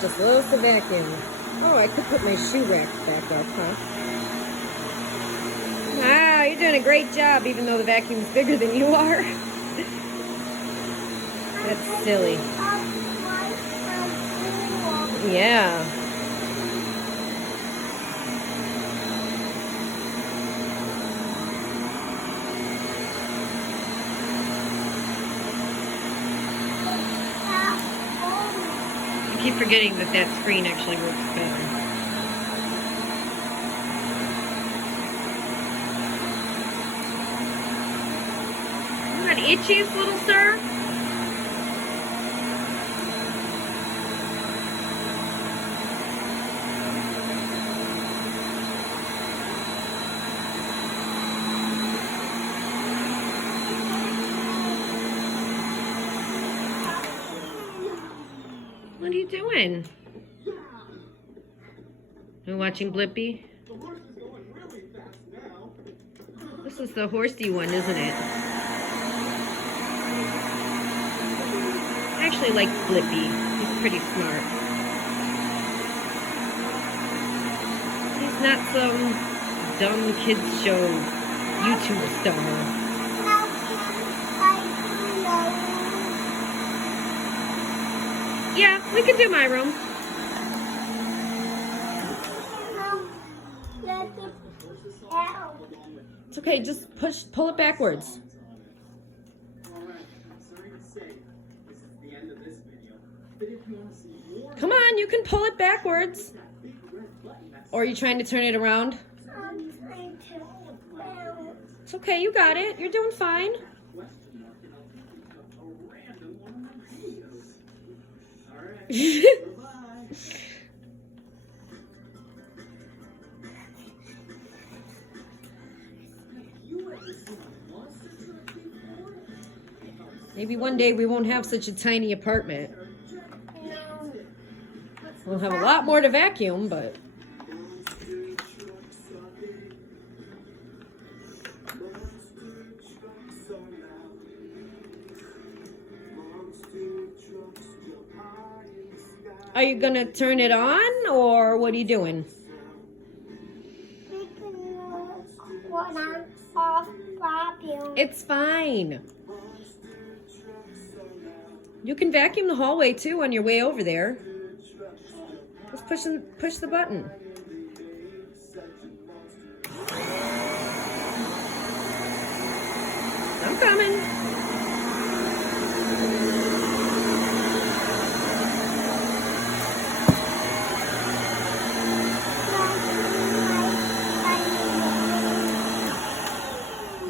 just loves to vacuum. Oh, I could put my shoe rack back up, huh? Wow, you're doing a great job, even though the vacuum's bigger than you are. That's silly. Yeah. I keep forgetting that that screen actually works better. You got itchies, little sir? What are you doing? You watching Blippi? This is the horsey one, isn't it? I actually like Blippi. He's pretty smart. He's not some dumb kids show YouTube star. Yeah, we can do my room. It's okay, just pull it backwards. Come on, you can pull it backwards. Or are you trying to turn it around? It's okay, you got it. You're doing fine. Maybe one day we won't have such a tiny apartment. We'll have a lot more to vacuum, but... Are you gonna turn it on, or what are you doing? It's fine. You can vacuum the hallway too on your way over there. Just push the button. I'm coming.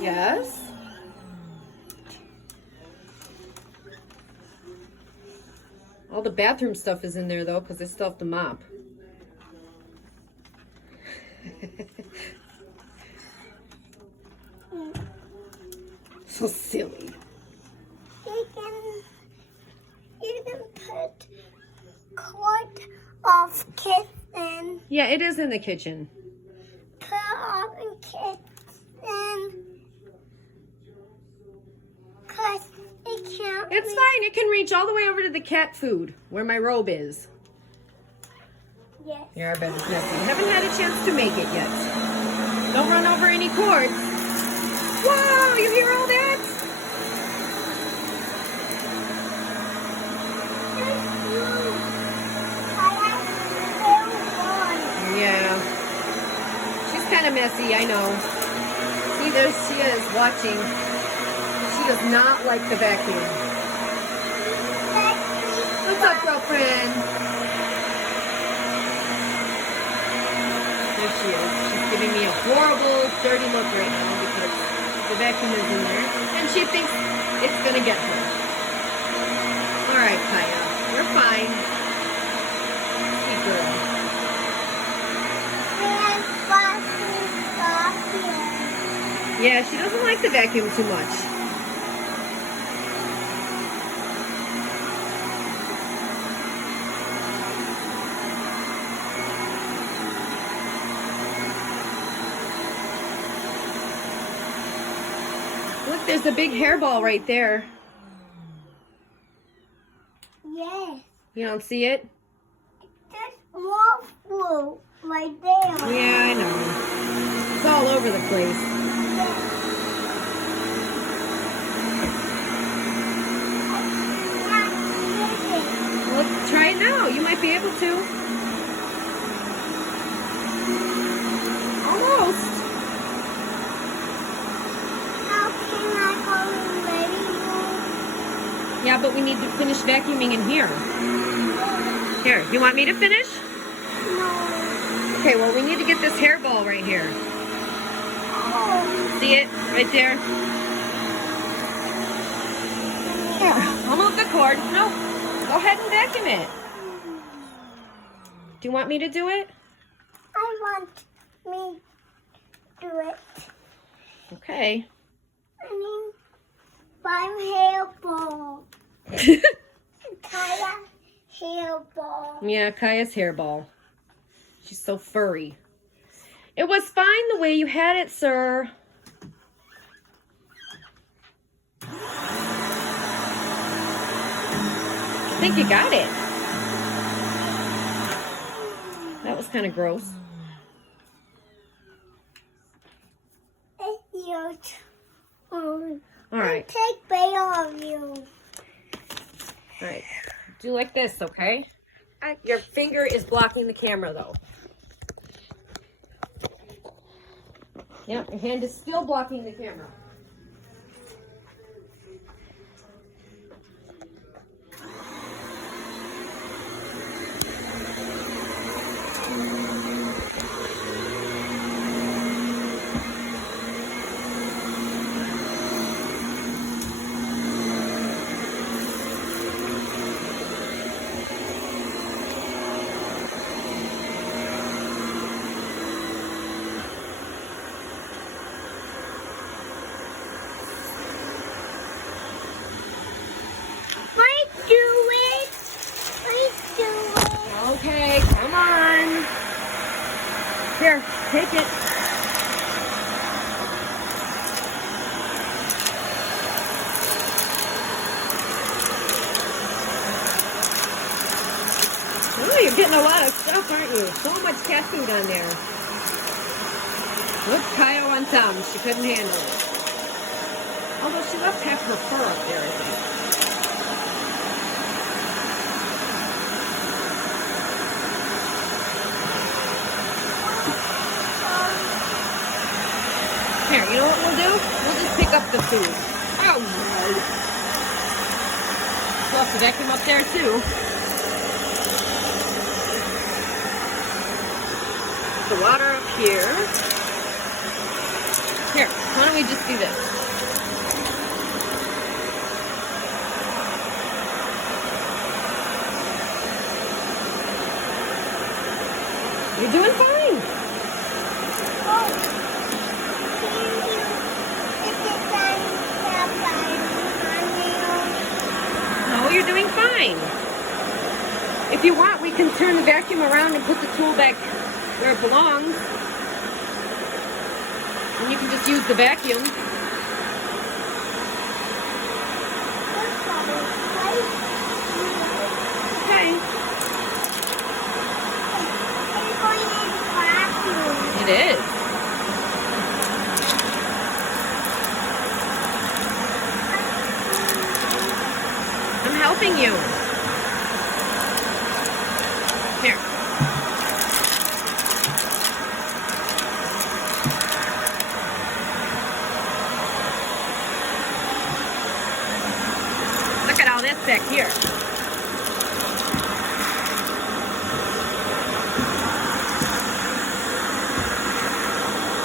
Yes. All the bathroom stuff is in there though, because I still have to mop. So silly. You can put quart of kitchen. Yeah, it is in the kitchen. Put all in kitchen. Cause it can't. It's fine. It can reach all the way over to the cat food, where my robe is. Yes. Here, our bed is messy. Haven't had a chance to make it yet. Don't run over any cords. Whoa, you hear all that? Yeah. She's kind of messy, I know. See, there she is watching. She does not like the vacuum. What's up, girlfriend? There she is. She's giving me a horrible, dirty look right now because the vacuum is in there. And she thinks it's going to get her. All right, Kaya. We're fine. Sweet girl. Yeah, she doesn't like the vacuum too much. Look, there's a big hairball right there. Yes. You don't see it? I more blue right there. Yeah, I know. It's all over the place. Well, try it now. You might be able to. Almost. How can I go in ready room? Yeah, but we need to finish vacuuming in here. Here, you want me to finish? No. Okay, well, we need to get this hairball right here. Oh. See it? Right there? Here, I'll move the cord. No, go ahead and vacuum it. Do you want me to do it? I want me to do it. Okay. I mean, my hairball. Kaya hairball. Yeah, Kaya's hairball. She's so furry. It was fine the way you had it, sir. I think you got it. That was kind of gross. It's your turn. All right. Take bail of you. All right. Do like this, okay? Your finger is blocking the camera, though. Yep, your hand is still blocking the camera. Please do it. Please do it. Okay, come on. Here, take it. Oh, you're getting a lot of stuff, aren't you? So much cat food on there. Look, Kaya on some. She couldn't handle it. Although she left half her fur up there, I think. Here, you know what we'll do? We'll just pick up the food. Oh, no. We'll have to vacuum up there, too. The water up here. Here, why don't we just do this? You're doing fine. Oh. Is it done? No, you're doing fine. If you want, we can turn the vacuum around and put the tool back where it belongs. And you can just use the vacuum. Okay. It is. I'm helping you. Here. Look at all this back here.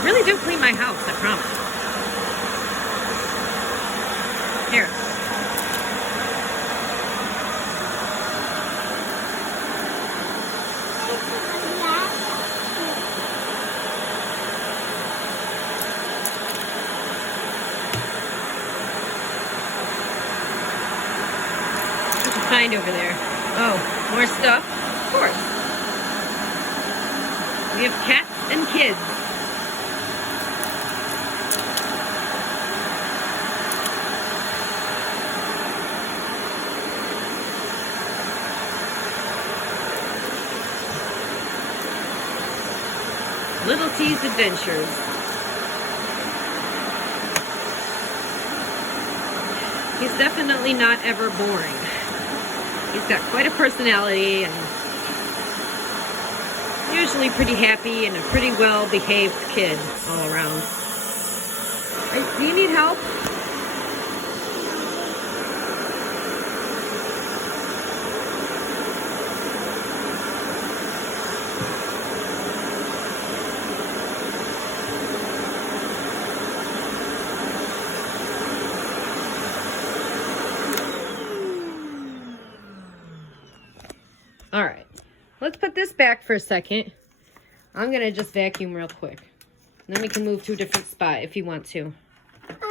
Really do clean my house, I promise. Here. What'd you find over there? Oh, more stuff? Of course. We have cats and kids. Little T's Adventures. He's definitely not ever boring. He's got quite a personality and usually pretty happy and a pretty well-behaved kid all around. Do you need help? All right, let's put this back for a second. I'm gonna just vacuum real quick. Then we can move to a different spot if you want to. Can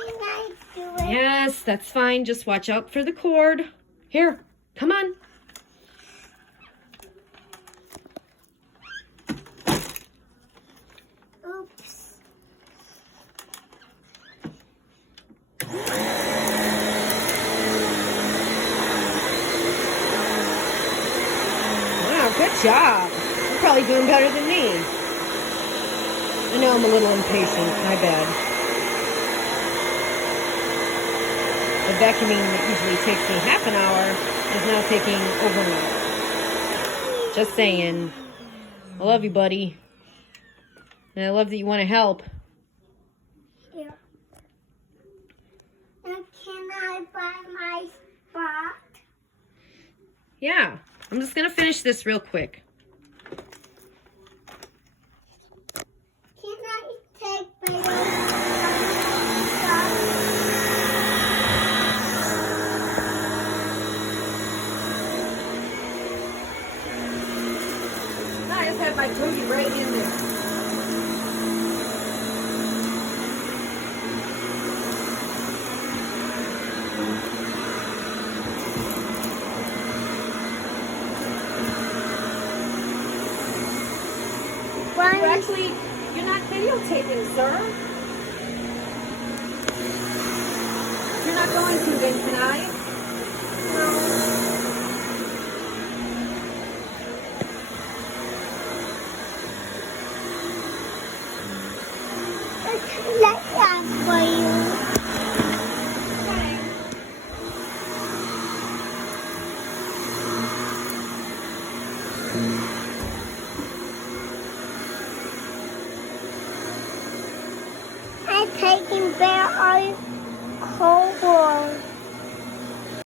I do it? Yes, that's fine. Just watch out for the cord. Here, come on. Oops. Wow, good job. You're probably doing better than me. I know I'm a little impatient. My bad. The vacuuming that usually takes me half an hour is now taking over an hour. Just saying. I love you, buddy. And I love that you want to help. Yeah. And can I buy my spot? Yeah. I'm just going to finish this real quick. Can I take my spot? I just had my cookie right in there. You're not videotaping, sir. You're not going to then, can I?